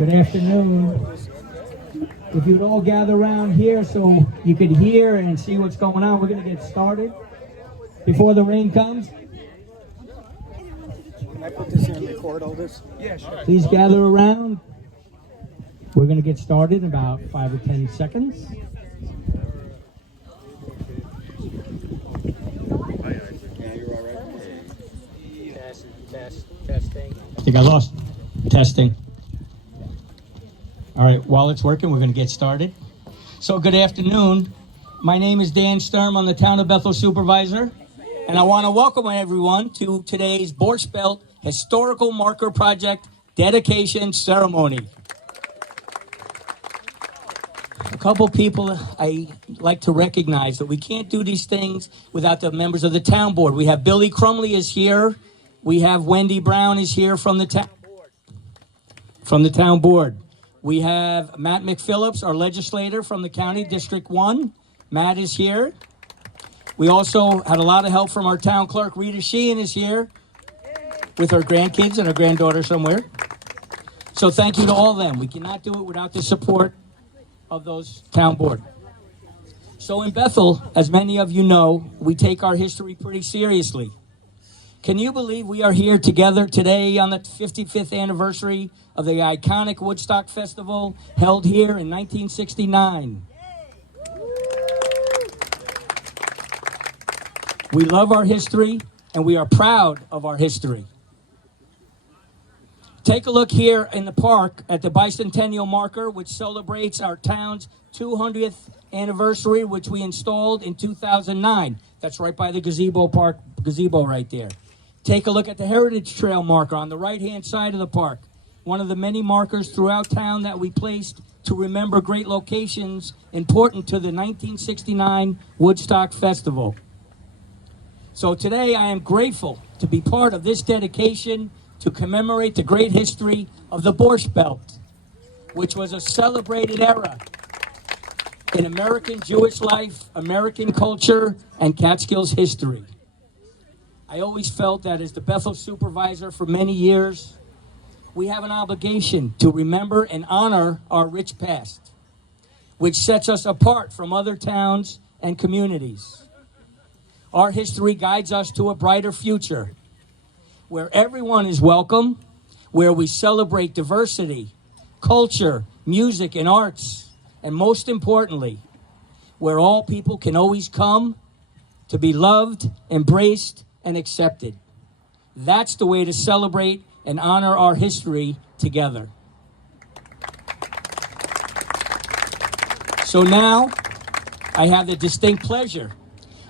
Good afternoon. If you'd all gather around here so you could hear and see what's going on, we're going to get started before the rain comes. Can I put this in and record all this? Yeah, sure. Please gather around. We're going to get started in about 5 or 10 seconds. Yeah, you're all right. Testing. I think I lost. Testing. All right, while it's working, we're going to get started. So good afternoon. My name is Dan Sturm. I'm the Town of Bethel Supervisor. And I want to welcome everyone to today's Borscht Belt Historical Marker Project Dedication Ceremony. A couple people I like to recognize that we can't do these things without the members of the town board. We have Billy Crumley is here. We have Wendy Brown is here from the town board. We have Matt McPhillips, our legislator from the county, District 1. Matt is here. We also had a lot of help from our town clerk, Rita Sheehan is here with her grandkids and her granddaughter somewhere. So thank you to all of them. We cannot do it without the support of those town board. So in Bethel, as many of you know, we take our history pretty seriously. Can you believe we are here together today on the 55th anniversary of the iconic Woodstock Festival held here in 1969? We love our history and we are proud of our history. Take a look here in the park at the bicentennial marker, which celebrates our town's 200th anniversary, which we installed in 2009. That's right by the gazebo right there. Take a look at the Heritage Trail marker on the right-hand side of the park, one of the many markers throughout town that we placed to remember great locations important to the 1969 Woodstock Festival. So today I am grateful to be part of this dedication to commemorate the great history of the Borscht Belt, which was a celebrated era in American Jewish life, American culture, and Catskills history. I always felt that as the Bethel supervisor for many years, we have an obligation to remember and honor our rich past, which sets us apart from other towns and communities. Our history guides us to a brighter future, where everyone is welcome, where we celebrate diversity, culture, music, and arts, and most importantly, where all people can always come to be loved, embraced, and accepted. That's the way to celebrate and honor our history together. So now, I have the distinct pleasure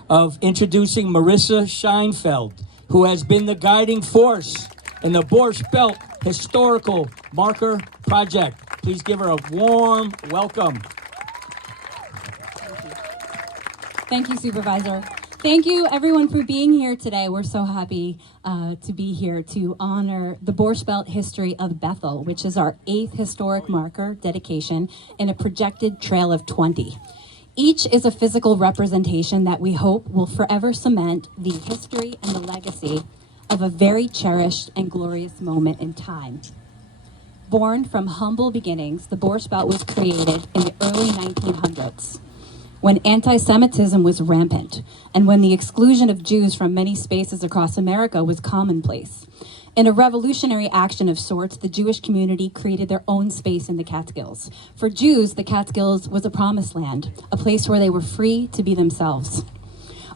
of introducing Marissa Scheinfeld, who has been the guiding force in the Borscht Belt Historical Marker Project. Please give her a warm welcome. Thank you, Supervisor. Thank you, everyone, for being here today. We're so happy to be here to honor the Borscht Belt history of Bethel, which is our 8th historic marker dedication in a projected trail of 20. Each is a physical representation that we hope will forever cement the history and the legacy of a very cherished and glorious moment in time. Born from humble beginnings, the Borscht Belt was created in the early 1900s, when anti-Semitism was rampant, and when the exclusion of Jews from many spaces across America was commonplace. In a revolutionary action of sorts, the Jewish community created their own space in the Catskills. For Jews, the Catskills was a promised land, a place where they were free to be themselves.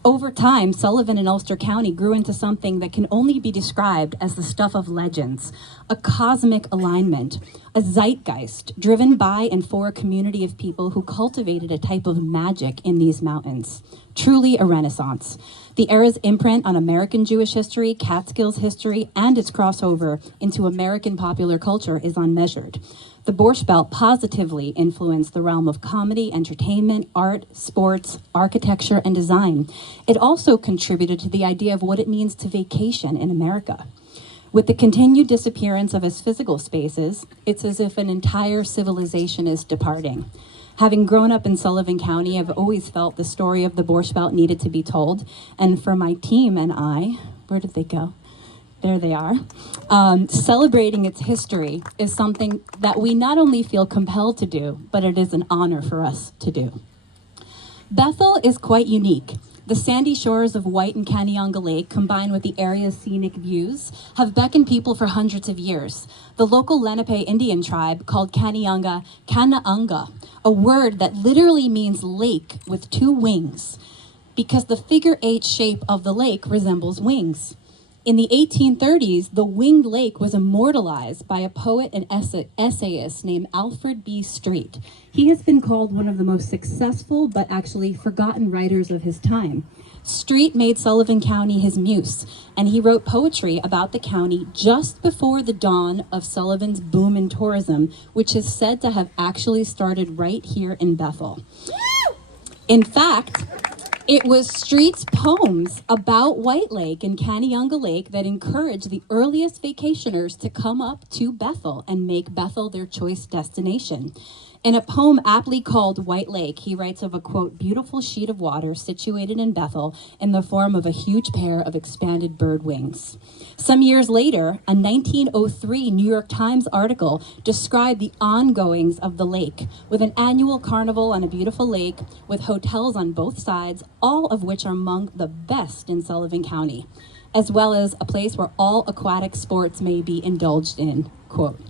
Over time, Sullivan and Ulster County grew into something that can only be described as the stuff of legends, a cosmic alignment, a zeitgeist driven by and for a community of people who cultivated a type of magic in these mountains. Truly a renaissance. The era's imprint on American Jewish history, Catskills history, and its crossover into American popular culture is unmeasured. The Borscht Belt positively influenced the realm of comedy, entertainment, art, sports, architecture, and design. It also contributed to the idea of what it means to vacation in America. With the continued disappearance of its physical spaces, it's as if an entire civilization is departing. Having grown up in Sullivan County, I've always felt the story of the Borscht Belt needed to be told. And for my team and I, where did they go? There they are. Celebrating its history is something that we not only feel compelled to do, but it is an honor for us to do. Bethel is quite unique. The sandy shores of White and Kauneonga Lake, combined with the area's scenic views, have beckoned people for hundreds of years. The local Lenape Indian tribe called Kauneonga Kauneonga, a word that literally means lake with two wings, because the figure 8 shape of the lake resembles wings. In the 1830s, the winged lake was immortalized by a poet and essayist named Alfred B. Street. He has been called one of the most successful but actually forgotten writers of his time. Street made Sullivan County his muse, and he wrote poetry about the county just before the dawn of Sullivan's boom in tourism, which is said to have actually started right here in Bethel. In fact, it was Street's poems about White Lake and Kauneonga Lake that encouraged the earliest vacationers to come up to Bethel and make Bethel their choice destination. In a poem aptly called White Lake, he writes of a, quote, beautiful sheet of water situated in Bethel in the form of a huge pair of expanded bird wings. Some years later, a 1903 New York Times article described the ongoings of the lake, with an annual carnival on a beautiful lake with hotels on both sides, all of which are among the best in Sullivan County, as well as a place where all aquatic sports may be indulged in, quote.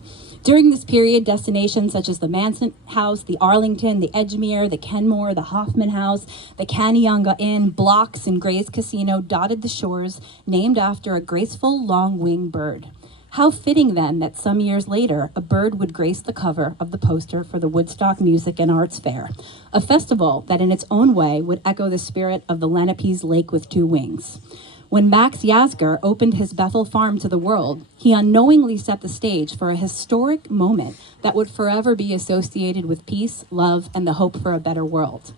During this period, destinations such as the Manson House, the Arlington, the Edgemere, the Kenmore, the Hoffman House, the Kauneonga Inn, Blocks, and Gray's Casino dotted the shores, named after a graceful long-winged bird. How fitting then that some years later, a bird would grace the cover of the poster for the Woodstock Music and Arts Fair, a festival that in its own way would echo the spirit of the Lenape's Lake with Two Wings. When Max Yasgur opened his Bethel farm to the world, he unknowingly set the stage for a historic moment that would forever be associated with peace, love, and the hope for a better world.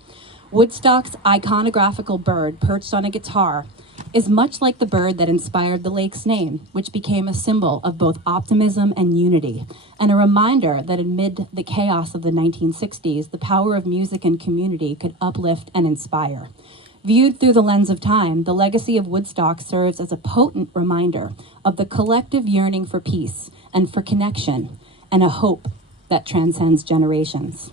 Woodstock's iconographical bird, perched on a guitar, is much like the bird that inspired the lake's name, which became a symbol of both optimism and unity, and a reminder that amid the chaos of the 1960s, the power of music and community could uplift and inspire. Viewed through the lens of time, the legacy of Woodstock serves as a potent reminder of the collective yearning for peace and for connection and a hope that transcends generations.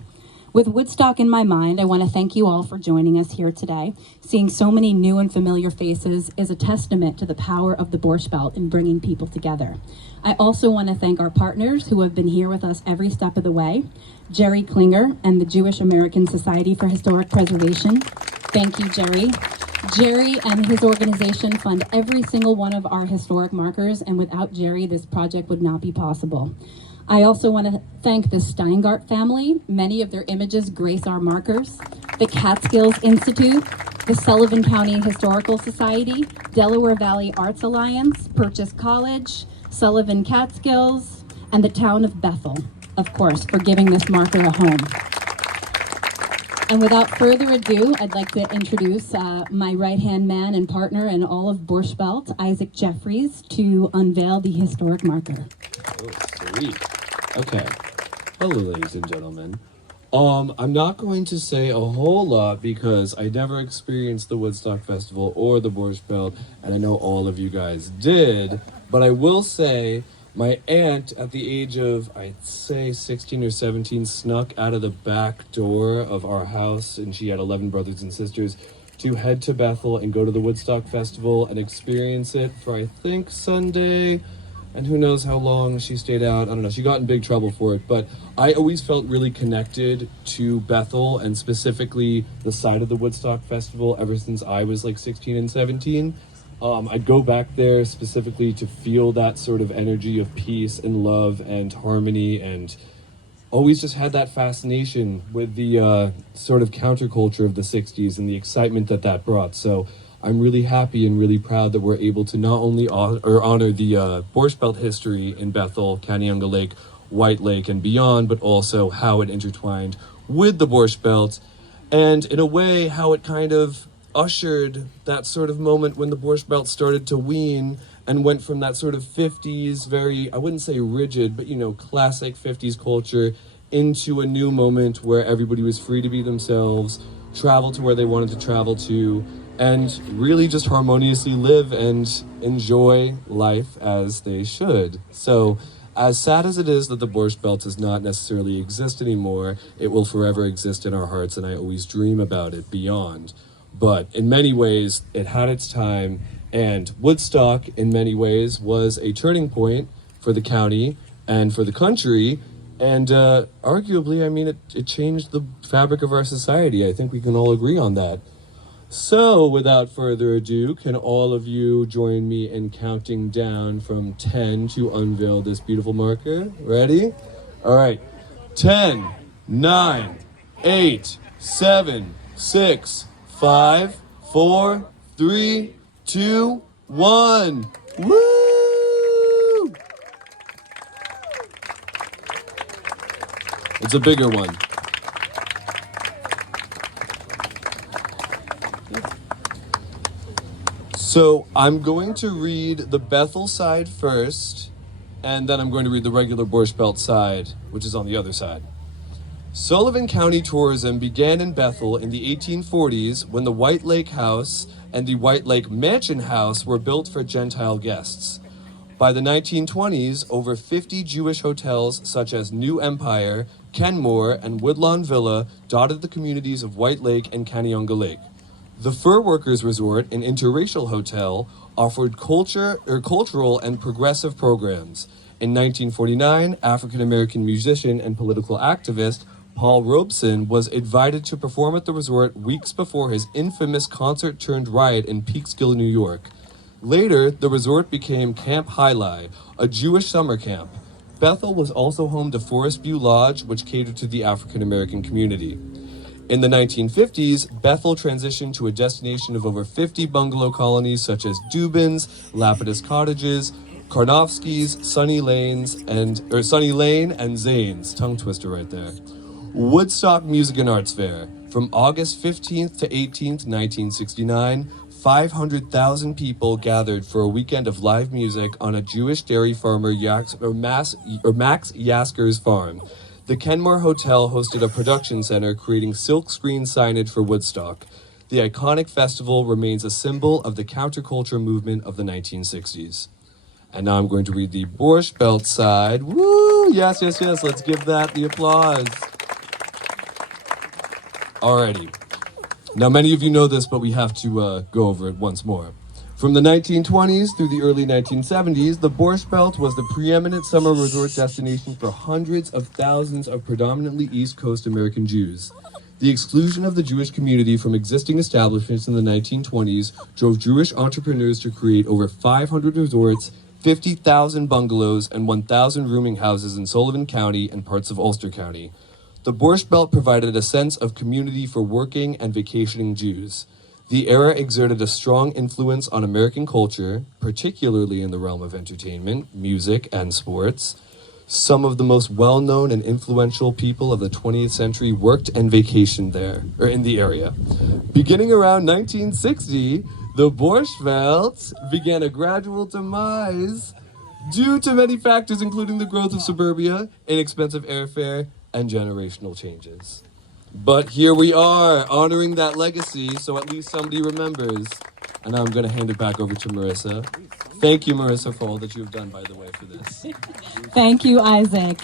With Woodstock in my mind, I want to thank you all for joining us here today. Seeing so many new and familiar faces is a testament to the power of the Borscht Belt in bringing people together. I also want to thank our partners who have been here with us every step of the way. Jerry Klinger and the Jewish American Society for Historic Preservation. Thank you, Jerry. Jerry and his organization fund every single one of our historic markers, and without Jerry, this project would not be possible. I also want to thank the Steingart family. Many of their images grace our markers. The Catskills Institute, the Sullivan County Historical Society, Delaware Valley Arts Alliance, Purchase College, Sullivan Catskills, and the town of Bethel, of course, for giving this marker a home. And without further ado, I'd like to introduce my right-hand man and partner in all of Borscht Belt, Isaac Jeffries, to unveil the historic marker. Oh, sweet. Okay. Hello, ladies and gentlemen. I'm not going to say a whole lot because I never experienced the Woodstock Festival or the Borscht Belt, and I know all of you guys did, but I will say my aunt, at the age of, I'd say 16 or 17, snuck out of the back door of our house, and she had 11 brothers and sisters, to head to Bethel and go to the Woodstock Festival and experience it for, I think, Sunday, and who knows how long she stayed out. I don't know. She got in big trouble for it, but I always felt really connected to Bethel, and specifically the side of the Woodstock Festival, ever since I was like 16 and 17. I'd go back there specifically to feel that sort of energy of peace and love and harmony, and always just had that fascination with the sort of counterculture of the 60s and the excitement that that brought. So I'm really happy and really proud that we're able to not only honor the Borscht Belt history in Bethel, Kauneonga Lake, White Lake, and beyond, but also how it intertwined with the Borscht Belt, and in a way how it kind of ushered that sort of moment when the Borscht Belt started to wean and went from that sort of 50s, very, I wouldn't say rigid, but, you know, classic 50s culture into a new moment where everybody was free to be themselves, travel to where they wanted to travel to, and really just harmoniously live and enjoy life as they should. So, as sad as it is that the Borscht Belt does not necessarily exist anymore, it will forever exist in our hearts, and I always dream about it beyond. But in many ways, it had its time, and Woodstock, in many ways, was a turning point for the county and for the country, and arguably, I mean, it changed the fabric of our society. I think we can all agree on that. So, without further ado, can all of you join me in counting down from 10 to unveil this beautiful marker? Ready? All right. 10, 9, 8, 7, 6, 5, 4, 3, 2, 1. Woo! It's a bigger one. So I'm going to read the Bethel side first, and then I'm going to read the regular Borscht Belt side, which is on the other side. Sullivan County tourism began in Bethel in the 1840s when the White Lake House and the White Lake Mansion House were built for Gentile guests. By the 1920s, over 50 Jewish hotels such as New Empire, Kenmore, and Woodlawn Villa dotted the communities of White Lake and Kauneonga Lake. The Fur Workers Resort, an interracial hotel, offered cultural and progressive programs. In 1949, African-American musician and political activist Paul Robeson was invited to perform at the resort weeks before his infamous concert-turned-riot in Peekskill, New York. Later, the resort became Camp High, a Jewish summer camp. Bethel was also home to Forest View Lodge, which catered to the African-American community. In the 1950s, Bethel transitioned to a destination of over 50 bungalow colonies such as Dubin's, Lapidus Cottages, Karnofsky's, Sunny Lane, and Zane's. Tongue twister right there. Woodstock Music and Arts Fair. From August 15th to 18th, 1969, 500,000 people gathered for a weekend of live music on a Jewish dairy farmer Max Yasker's farm. The Kenmore Hotel hosted a production center creating silkscreen signage for Woodstock. The iconic festival remains a symbol of the counterculture movement of the 1960s. And now I'm going to read the Borscht Belt side. Woo! Yes, yes, yes. Let's give that the applause. Alrighty. Now, many of you know this, but we have to go over it once more. From the 1920s through the early 1970s, the Borscht Belt was the preeminent summer resort destination for hundreds of thousands of predominantly East Coast American Jews. The exclusion of the Jewish community from existing establishments in the 1920s drove Jewish entrepreneurs to create over 500 resorts, 50,000 bungalows, and 1,000 rooming houses in Sullivan County and parts of Ulster County. The Borscht Belt provided a sense of community for working and vacationing Jews. The era exerted a strong influence on American culture, particularly in the realm of entertainment, music, and sports. Some of the most well-known and influential people of the 20th century worked and vacationed there, or in the area. Beginning around 1960, the Borscht Belt began a gradual demise due to many factors, including the growth of suburbia, inexpensive airfare, and generational changes. But here we are, honoring that legacy, so at least somebody remembers. And now I'm going to hand it back over to Marissa. Thank you, Marissa, for all that you have done, by the way, for this. Thank you, Isaac.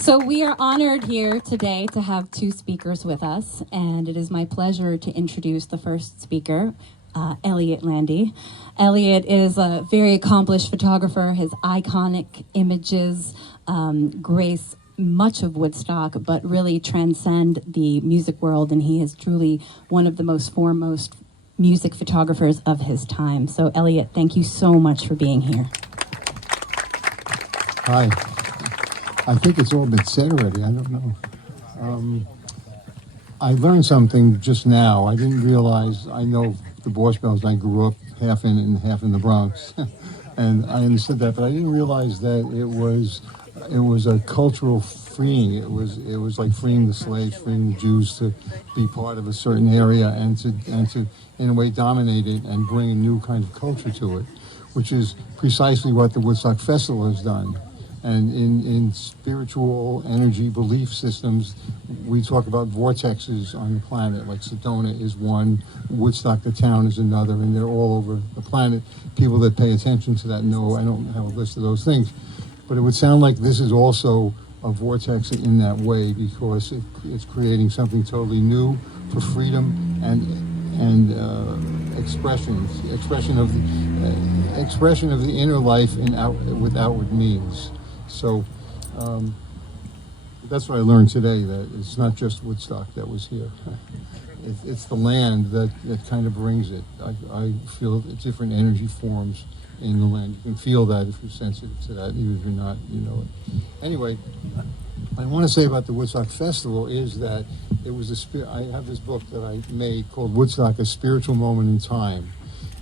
So we are honored here today to have two speakers with us, and it is my pleasure to introduce the first speaker, Elliot Landy. Elliot is a very accomplished photographer. His iconic images grace much of Woodstock, but really transcend the music world, and he is truly one of the most foremost music photographers of his time. So Elliot, thank you so much for being here. Hi. I think it's all been said already. I don't know. I learned something just now. I didn't realize, I know the Borscht Belt, I grew up half in and half in the Bronx, and I understood that, but I didn't realize that it was a cultural freeing. It was like freeing the slaves, freeing the Jews to be part of a certain area and to in a way dominate it and bring a new kind of culture to it, which is precisely what the Woodstock Festival has done. And in spiritual energy belief systems, we talk about vortexes on the planet, like Sedona is one, Woodstock, the town, is another, and they're all over the planet. People that pay attention to that know I don't have a list of those things. But it would sound like this is also a vortex in that way, because it's creating something totally new for freedom and expression of the inner life with outward means. So that's what I learned today, that it's not just Woodstock that was here. It's the land that kind of brings it. I feel different energy forms in the land. You can feel that if you're sensitive to that, even if you're not, you know it. Anyway, what I want to say about the Woodstock Festival is that it was I have this book that I made called Woodstock: A Spiritual Moment in Time.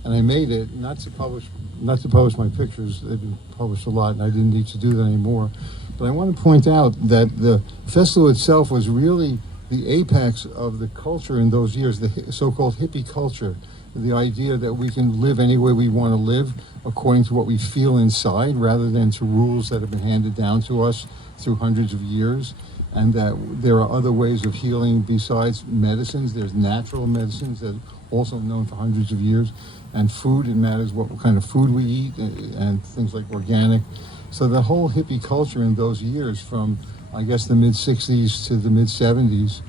And I made it not to publish my pictures. They've been published a lot, and I didn't need to do that anymore. But I want to point out that the festival itself was really the apex of the culture in those years, the so-called hippie culture, the idea that we can live any way we want to live according to what we feel inside, rather than to rules that have been handed down to us through hundreds of years, and that there are other ways of healing besides medicines. There's natural medicines that are also known for hundreds of years. And food, it matters what kind of food we eat, and things like organic. So the whole hippie culture in those years, from I guess the mid-60s to the mid-70s,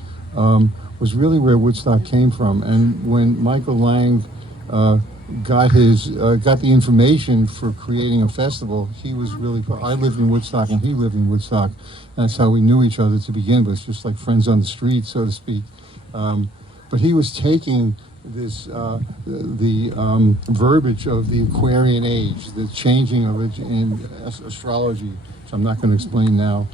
was really where Woodstock came from. And when Michael Lang got the information for creating a festival, he was really, I lived in Woodstock and he lived in Woodstock. That's how we knew each other to begin with, just like friends on the street, so to speak. But he was taking this verbiage of the Aquarian age, the changing of it in astrology, which I'm not going to explain now.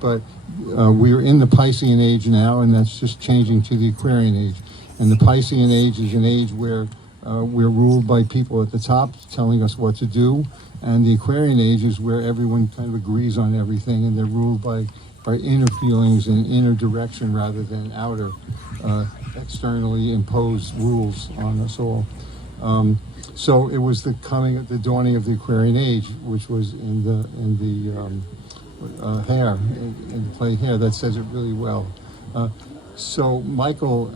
But we are in the Piscean age now, and that's just changing to the Aquarian age. And the Piscean age is an age where we're ruled by people at the top telling us what to do, and the Aquarian age is where everyone kind of agrees on everything, and they're ruled by inner feelings and inner direction rather than outer externally imposed rules on us all. So it was the dawning of the Aquarian age, which was in the Hair, in the play Hair. That says it really well. So Michael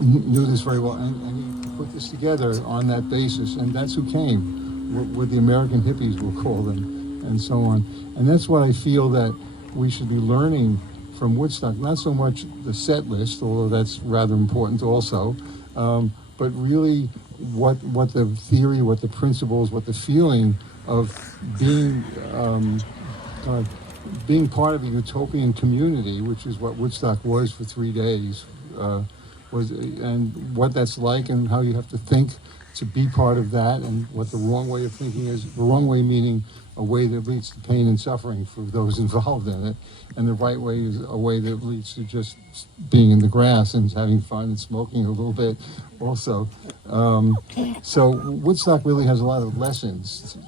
knew this very well, and he put this together on that basis, and that's who came, what the American hippies will call them, and so on. And that's what I feel that we should be learning from Woodstock, not so much the set list, although that's rather important also, but really what the theory, what the principles, what the feeling of being part of a utopian community, which is what Woodstock was for 3 days, and what that's like, and how you have to think to be part of that, and what the wrong way of thinking is. The wrong way meaning a way that leads to pain and suffering for those involved in it, and the right way is a way that leads to just being in the grass and having fun and smoking a little bit also. So Woodstock really has a lot of lessons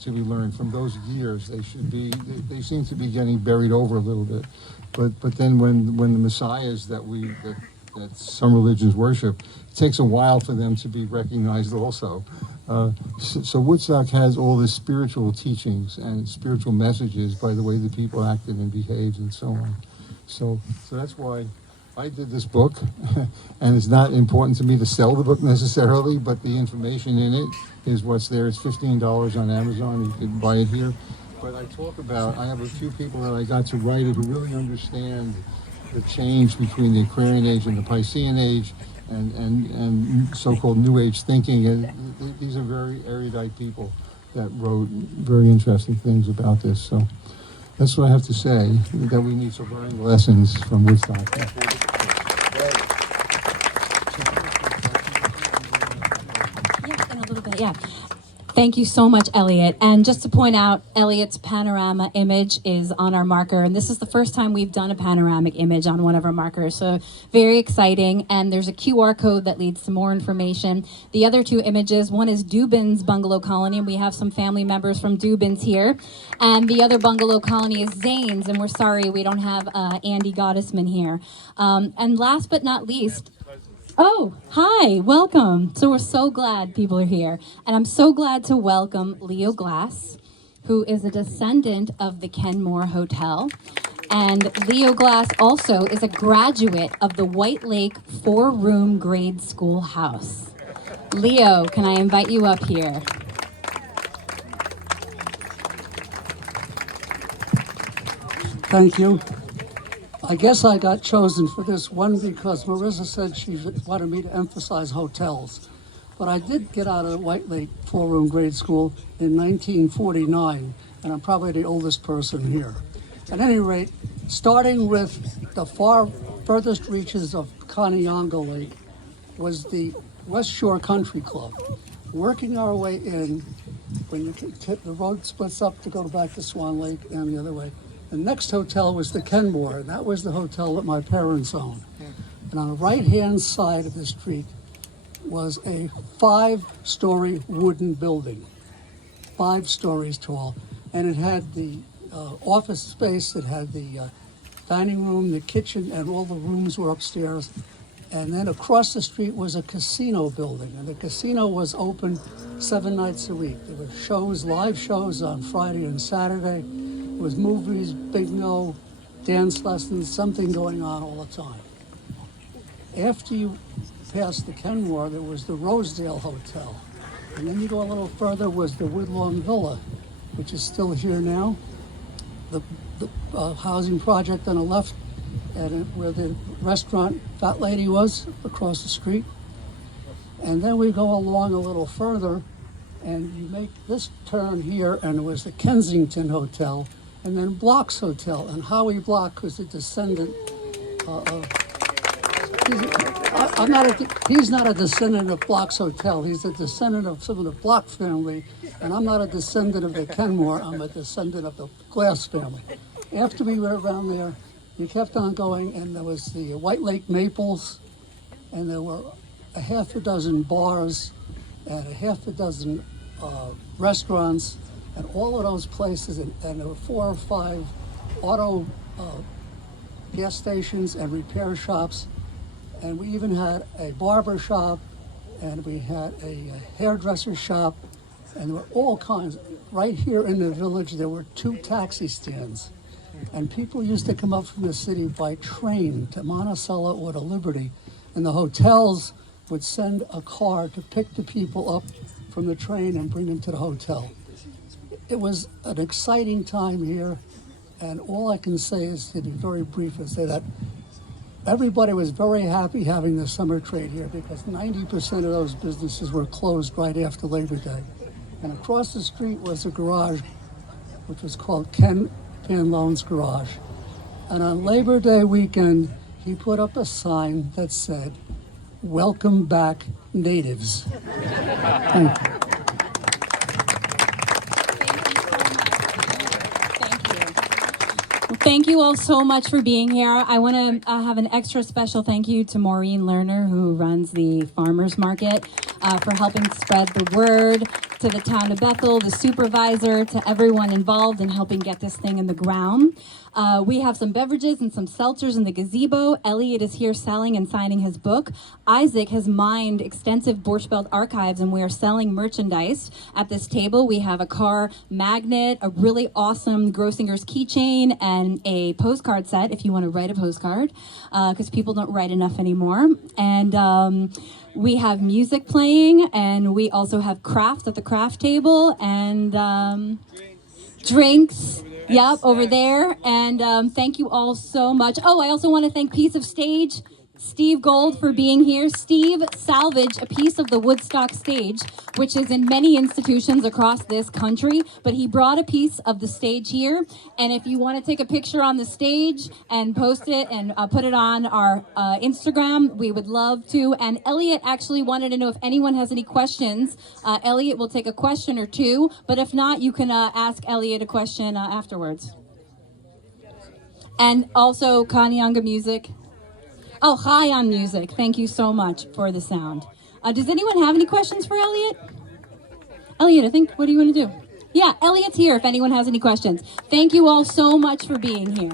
to be learned from those years. They seem to be getting buried over a little bit, but then when the messiahs that some religions worship, it takes a while for them to be recognized also. So Woodstock has all the spiritual teachings and spiritual messages by the way the people acted and behaved and so on. So that's why I did this book, and it's not important to me to sell the book necessarily, but the information in it is what's there. It's $15 on Amazon. You can buy it here. But I have a few people that I got to write it who really understand the change between the Aquarian age and the Piscean age, and so-called New Age thinking. And these are very erudite people that wrote very interesting things about this. So that's what I have to say, that we need to learn lessons from Woodstock. Yeah, in a little bit, yeah. Thank you so much, Elliot. And just to point out, Elliot's panorama image is on our marker. And this is the first time we've done a panoramic image on one of our markers. So very exciting. And there's a QR code that leads to more information. The other two images, one is Dubin's bungalow colony. And we have some family members from Dubin's here. And the other bungalow colony is Zane's. And we're sorry we don't have Andy Gottesman here. And last but not least, Oh, hi, welcome. So we're so glad people are here. And I'm so glad to welcome Leo Glass, who is a descendant of the Kenmore Hotel. And Leo Glass also is a graduate of the White Lake 4-room grade school house. Leo, can I invite you up here? Thank you. I guess I got chosen for this one because Marissa said she wanted me to emphasize hotels. But I did get out of White Lake 4-room grade school in 1949, and I'm probably the oldest person here. At any rate, starting with the furthest reaches of Kauneonga Lake was the West Shore Country Club. Working our way in, when the road splits up to go back to Swan Lake and the other way, the next hotel was the Kenmore, and that was the hotel that my parents owned. And on the right-hand side of the street was a 5-story wooden building, 5 stories tall, and it had the office space, it had the dining room, the kitchen, and all the rooms were upstairs. And then across the street was a casino building, and the casino was open 7 nights a week. There were shows, live shows on Friday and Saturday. There was movies, bingo, dance lessons, something going on all the time. After you passed the Kenmore, there was the Rosedale Hotel. And then you go a little further was the Woodlawn Villa, which is still here now. The housing project on the left, and where the restaurant Fat Lady was across the street. And then we go along a little further, and you make this turn here, and it was the Kensington Hotel, and then Block's Hotel. And Howie Block was a descendant of. He's not a descendant of Block's Hotel. He's a descendant of some of the Block family, and I'm not a descendant of the Kenmore. I'm a descendant of the Glass family. After we went around there, you kept on going, and there was the White Lake Maples, and there were a half a dozen bars and a half a dozen restaurants, and all of those places, and there were 4 or 5 auto gas stations and repair shops, and we even had a barber shop, and we had a hairdresser shop, and there were all kinds. Right here in the village, there were 2 taxi stands. And people used to come up from the city by train to Monticello or to Liberty, and the hotels would send a car to pick the people up from the train and bring them to the hotel. It was an exciting time here, and all I can say is, to be very brief, and say that everybody was very happy having the summer trade here, because 90% of those businesses were closed right after Labor Day. And across the street was a garage, which was called Ken Panlone's Garage. And on Labor Day weekend, he put up a sign that said, "Welcome back, natives." Thank you. Thank you all so much for being here. I want to have an extra special thank you to Maureen Lerner, who runs the farmers market, for helping spread the word to the town of Bethel, the supervisor, to everyone involved in helping get this thing in the ground. We have some beverages and some seltzers in the gazebo. Elliot is here selling and signing his book. Isaac has mined extensive Borscht Belt archives, and we are selling merchandise at this table. We have a car magnet, a really awesome Grossinger's keychain, and a postcard set if you want to write a postcard, because people don't write enough anymore. And we have music playing, and we also have crafts at the craft table, and drinks. Yep, over there. And thank you all so much. Oh, I also want to thank Piece of Stage, Steve Gold, for being here. Steve salvaged a piece of the Woodstock stage, which is in many institutions across this country, but he brought a piece of the stage here. And if you want to take a picture on the stage and post it and put it on our Instagram, we would love to. And Elliot actually wanted to know if anyone has any questions. Elliot will take a question or two, but if not, you can ask Elliot a question afterwards. And also Kauneonga music. Oh, hi on music. Thank you so much for the sound. Does anyone have any questions for Elliot? Elliot, I think, what do you want to do? Yeah, Elliot's here if anyone has any questions. Thank you all so much for being here.